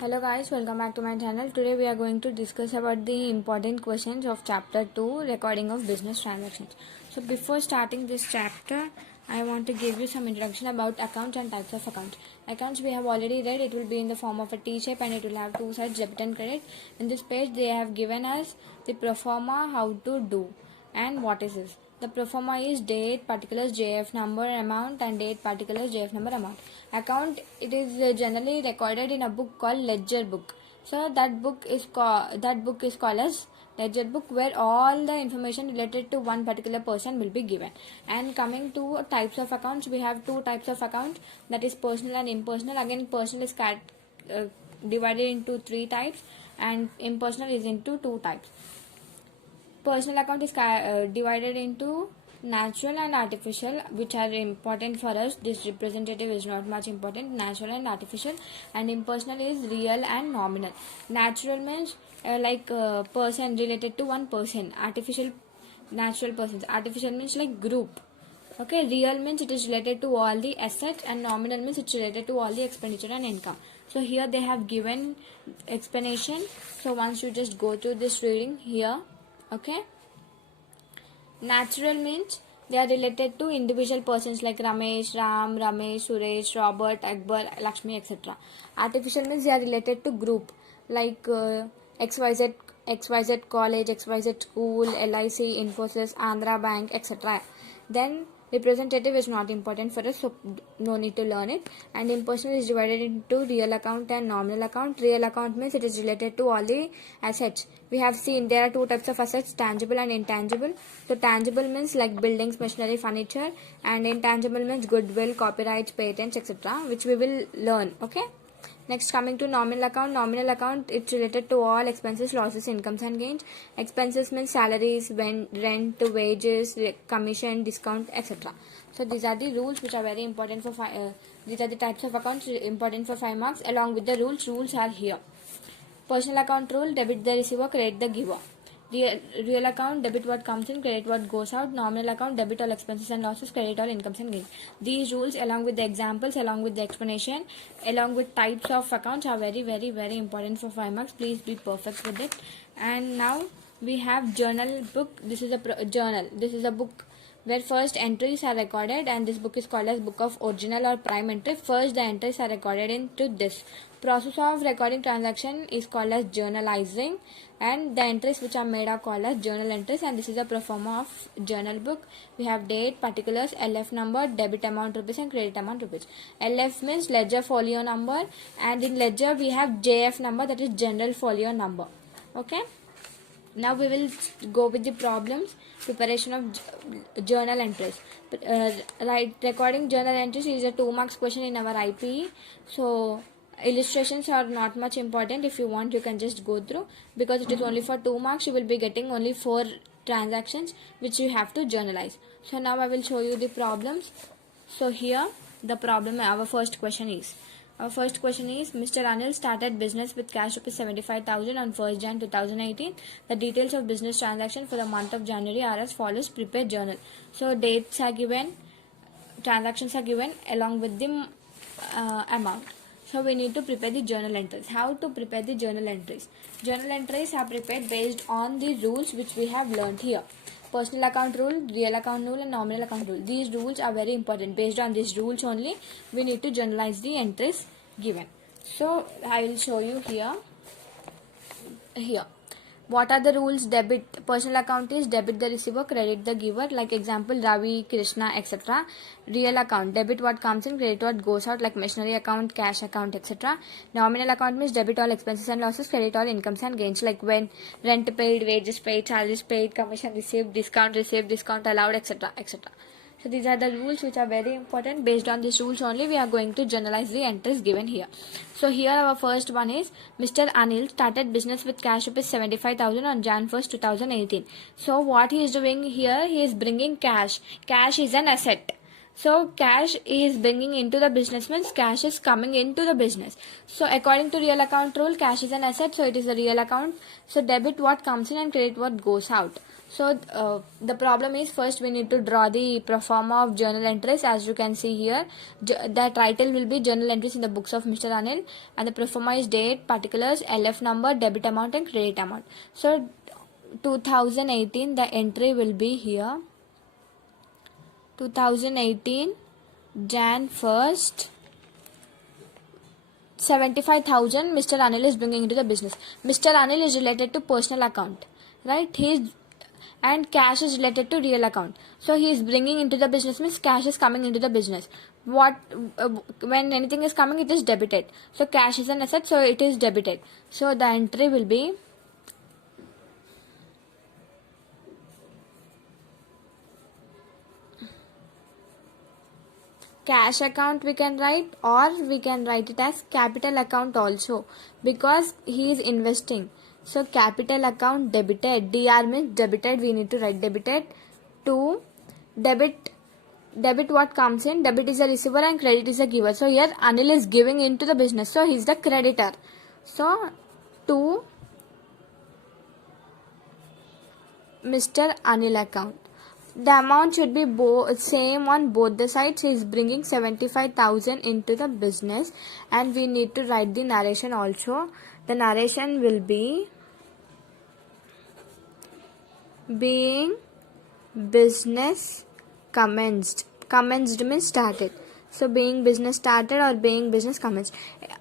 Hello guys, welcome back to my channel. Today we are going to discuss about the important questions of chapter 2, recording of business transactions. So before starting this chapter, I want to give you some introduction about accounts and types of accounts. Accounts we have already read. It will be in the form of a T shape and it will have two sides, debit and credit. In this page they have given us the pro forma, how to do, and what is this. The pro forma is date, particulars, JF number, amount, and date, particulars, JF number, amount. Account, it is generally recorded in a book called ledger book. So that book is called as ledger book, where all the information related to one particular person will be given. And coming to types of accounts, we have two types of accounts, that is personal and impersonal. Again, personal is divided into three types and impersonal is into two types. Personal account is divided into natural and artificial, which are important for us. This representative is not much important. Natural and artificial, and impersonal is real and nominal. Natural means person related to one person. Artificial, natural persons. Artificial means like group. Okay, real means it is related to all the assets, and nominal means it's related to all the expenditure and income. So here they have given explanation. So once you just go through this reading here. Okay, natural means they are related to individual persons like Ramesh, Ram, Ramesh, Suresh, Robert, Akbar, Lakshmi, etc. Artificial means they are related to group like XYZ college, XYZ school, LIC, Infosys, Andhra Bank, etc. Then representative is not important for us, so no need to learn it. And impersonal is divided into real account and nominal account. Real account means it is related to all the assets. We have seen there are two types of assets, tangible and intangible. So tangible means like buildings, machinery, furniture, and intangible means goodwill, copyrights, patents, etc., which we will learn. Okay. Next, coming to nominal account. Nominal account, it's related to all expenses, losses, incomes and gains. Expenses means salaries, rent, wages, commission, discount, etc. So these are the rules which are very important for these are the types of accounts important for 5 marks. Along with the rules are here. Personal account rule: debit the receiver, credit the giver. Real account: debit what comes in, credit what goes out. Nominal account: debit all expenses and losses, credit all incomes and gains. These rules, along with the examples, along with the explanation, along with types of accounts, are very, very, very important for 5 marks. Please be perfect with it. And now we have journal book. This is a journal. This is a book where first entries are recorded, and this book is called as book of original or prime entry. First the entries are recorded into this. Process of recording transaction is called as journalizing, and the entries which are made are called as journal entries. And this is a pro forma of journal book. We have date, particulars, LF number, debit amount rupees and credit amount rupees. LF means ledger folio number, and in ledger we have JF number, that is general folio number. Okay. Now we will go with the problems. Preparation of journal entries. Recording journal entries is a 2 marks question in our IPE. So illustrations are not much important. If you want, you can just go through, because it is only for 2 marks. You will be getting only 4 transactions which you have to journalize. So now I will show you the problems. So here the problem, our first question is, Mr. Anil started business with cash rupees 75,000 on 1st Jan 2018. The details of business transaction for the month of January are as follows. Prepare journal. So dates are given, transactions are given along with the amount. So we need to prepare the journal entries. How to prepare the journal entries? Journal entries are prepared based on the rules which we have learned here. Personal account rule, real account rule, and nominal account rule. These rules are very important. Based on these rules only, we need to journalize the entries given. So I will show you here. What are the rules? Debit, personal account is debit the receiver, credit the giver, like example Ravi, Krishna, etc. Real account, debit what comes in, credit what goes out, like machinery account, cash account, etc. Nominal account means debit all expenses and losses, credit all incomes and gains, like when rent paid, wages paid, salaries paid, commission received, discount allowed, etc., etc. So these are the rules which are very important. Based on these rules only, we are going to generalize the entries given here. So here our first one is, Mr. Anil started business with cash rupees 75,000 on Jan 1st 2018. So what he is doing here, he is bringing cash. Cash is an asset. So cash is bringing into the business means cash is coming into the business. So according to real account rule, cash is an asset, so it is a real account. So debit what comes in and credit what goes out. So the problem is, first we need to draw the pro forma of journal entries. As you can see here, the title will be journal entries in the books of Mr. Anil, and the pro forma is date, particulars, LF number, debit amount and credit amount. So 2018, the entry will be here. 2018 Jan 1st, 75,000 Mr. Anil is bringing into the business. Mr. Anil is related to personal account, right? And cash is related to real account. So he is bringing into the business means cash is coming into the business. When anything is coming, it is debited. So cash is an asset, so it is debited. So the entry will be cash account, we can write, or we can write it as capital account also, because he is investing. So capital account debited, DR means debited, we need to write debited. To debit what comes in, debit is a receiver and credit is a giver. So here Anil is giving into the business, so he is the creditor. So to Mr. Anil account, the amount should be same on both the sides. He is bringing 75,000 into the business, and we need to write the narration also. The narration will be being business commenced. Commenced means started. So being business started or being business commenced.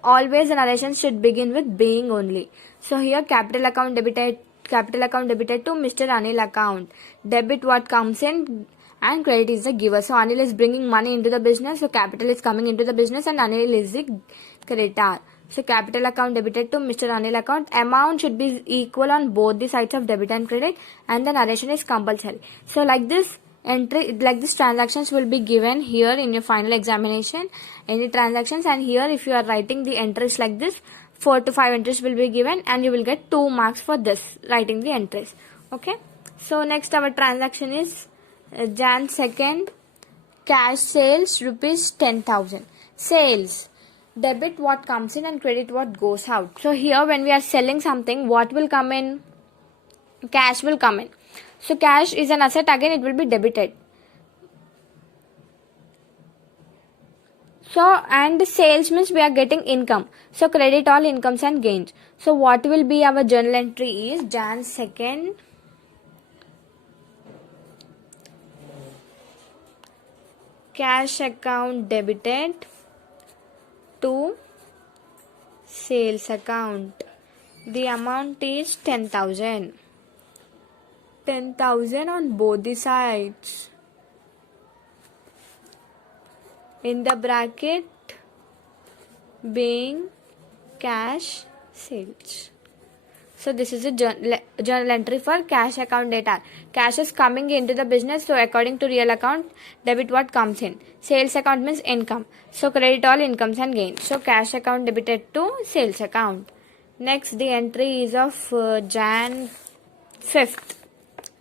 Always the narration should begin with being only. So here capital account debited to Mr. Anil account. Debit what comes in and credit is the giver. So Anil is bringing money into the business, so capital is coming into the business and Anil is the creditor. So capital account debited to Mr. Anil account. Amount should be equal on both the sides of debit and credit, and the narration is compulsory. So like this transactions will be given here in your final examination, any transactions, and here if you are writing the entries like this, 4 to 5 entries will be given and you will get 2 marks for this, writing the entries. Okay, so next our transaction is Jan 2nd, cash sales rupees 10,000. Sales, debit what comes in and credit what goes out. So here when we are selling something, what will come in? Cash will come in. So cash is an asset, again it will be debited. So and sales means we are getting income. So credit all incomes and gains. So what will be our journal entry is Jan 2nd, cash account debited to sales account. The amount is 10,000. 10,000 on both the sides. In the bracket being cash sales. So this is a journal entry for cash account data. Cash is coming into the business, so according to real account, debit what comes in. Sales account means income, so credit all incomes and gains. So cash account debited to sales account. Next the entry is of Jan 5th,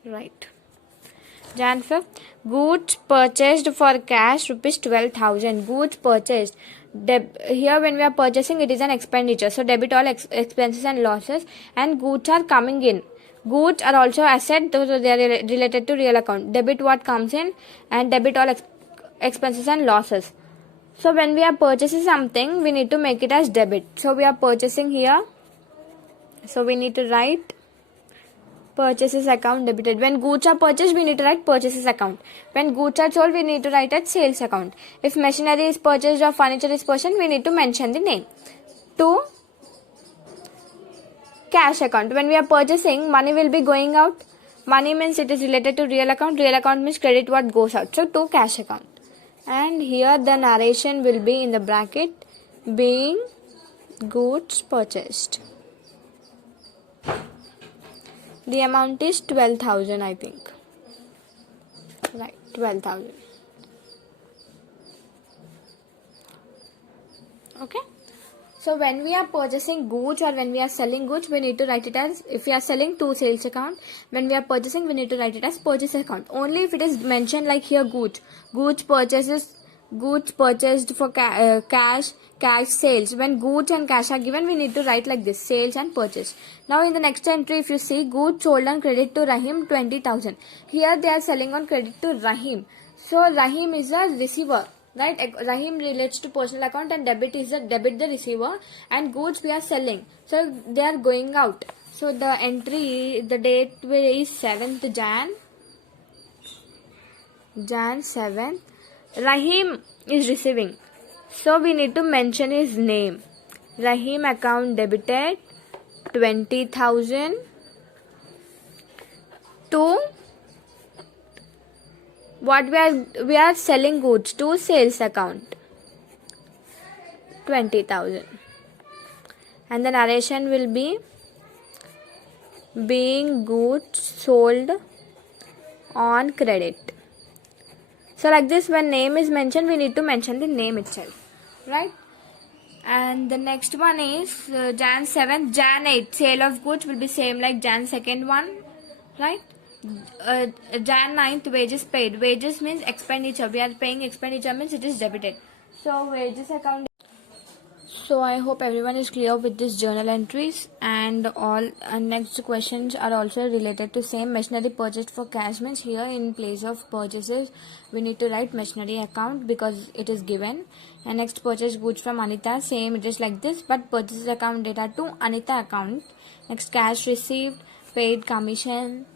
right? Jan 5th, goods purchased for cash rupees 12,000. Goods purchased. Here when we are purchasing, it is an expenditure. So debit all expenses and losses, and goods are coming in. Goods are also asset, so they are related to real account. Debit what comes in and debit all expenses and losses. So when we are purchasing something, we need to make it as debit. So we are purchasing here. So we need to write purchases account debited. When goods are purchased, we need to write purchases account. When goods are sold, we need to write at sales account. If machinery is purchased or furniture is purchased, we need to mention the name. To cash account. When we are purchasing, money will be going out. Money means it is related to real account. Real account means credit what goes out. So to cash account. And here the narration will be in the bracket being goods purchased. The amount is 12,000, I think. Right, 12,000. Okay. So when we are purchasing goods or when we are selling goods, we need to write it as, if we are selling, to sales account. When we are purchasing, we need to write it as purchase account. Only if it is mentioned like here, goods purchased for cash sales. When goods and cash are given, we need to write like this, sales and purchase. Now in the next entry, if you see, goods sold on credit to Rahim 20,000. Here they are selling on credit to Rahim. So Rahim is a receiver, right? Rahim relates to personal account and debit the receiver, and goods we are selling, so they are going out. So the entry, the date is 7th Jan 7th. Rahim is receiving, so we need to mention his name. Rahim account debited 20,000 to what we are selling goods to sales account 20,000, and the narration will be being goods sold on credit. So like this, when name is mentioned, we need to mention the name itself, right? And the next one is Jan 7th, Jan 8th, sale of goods will be same like Jan 2nd one, right? Jan 9th, wages paid. Wages means expenditure. We are paying expenditure, means it is debited. So wages account. So I hope everyone is clear with this journal entries, and all next questions are also related to same. Machinery purchased for cash means here in place of purchases we need to write machinery account because it is given. And next, purchase goods from Anita, same, it is like this, but purchase account data to Anita account. Next, cash received, paid commission.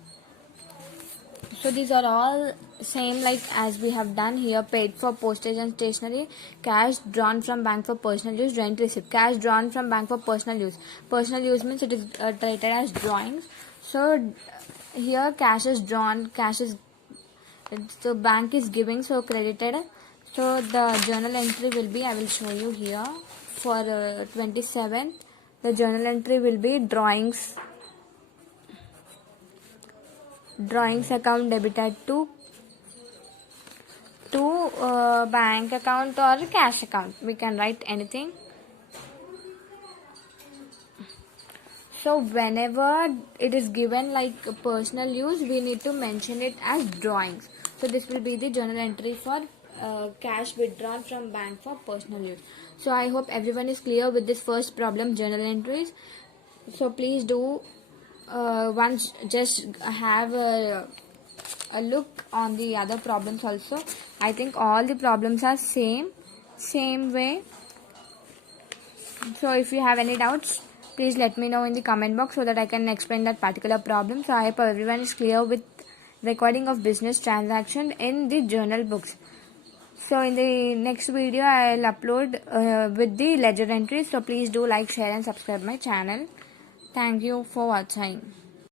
So these are all same like as we have done here. Paid for postage and stationery, cash drawn from bank for personal use, rent receipt. Cash drawn from bank for personal use. Personal use means it is treated as drawings. So here cash is drawn, the bank is giving, so credited. So the journal entry will be, I will show you here for 27th. The journal entry will be drawings account debited to bank account or cash account. We can write anything. So whenever it is given like personal use, we need to mention it as drawings. So this will be the journal entry for cash withdrawn from bank for personal use. So I hope everyone is clear with this first problem, journal entries. So please do once just have a look on the other problems also. I think all the problems are same way. So if you have any doubts, please let me know in the comment box so that I can explain that particular problem. So I hope everyone is clear with recording of business transaction in the journal books. So in the next video I will upload with the ledger entries. So please do like, share and subscribe my channel. Thank you for watching.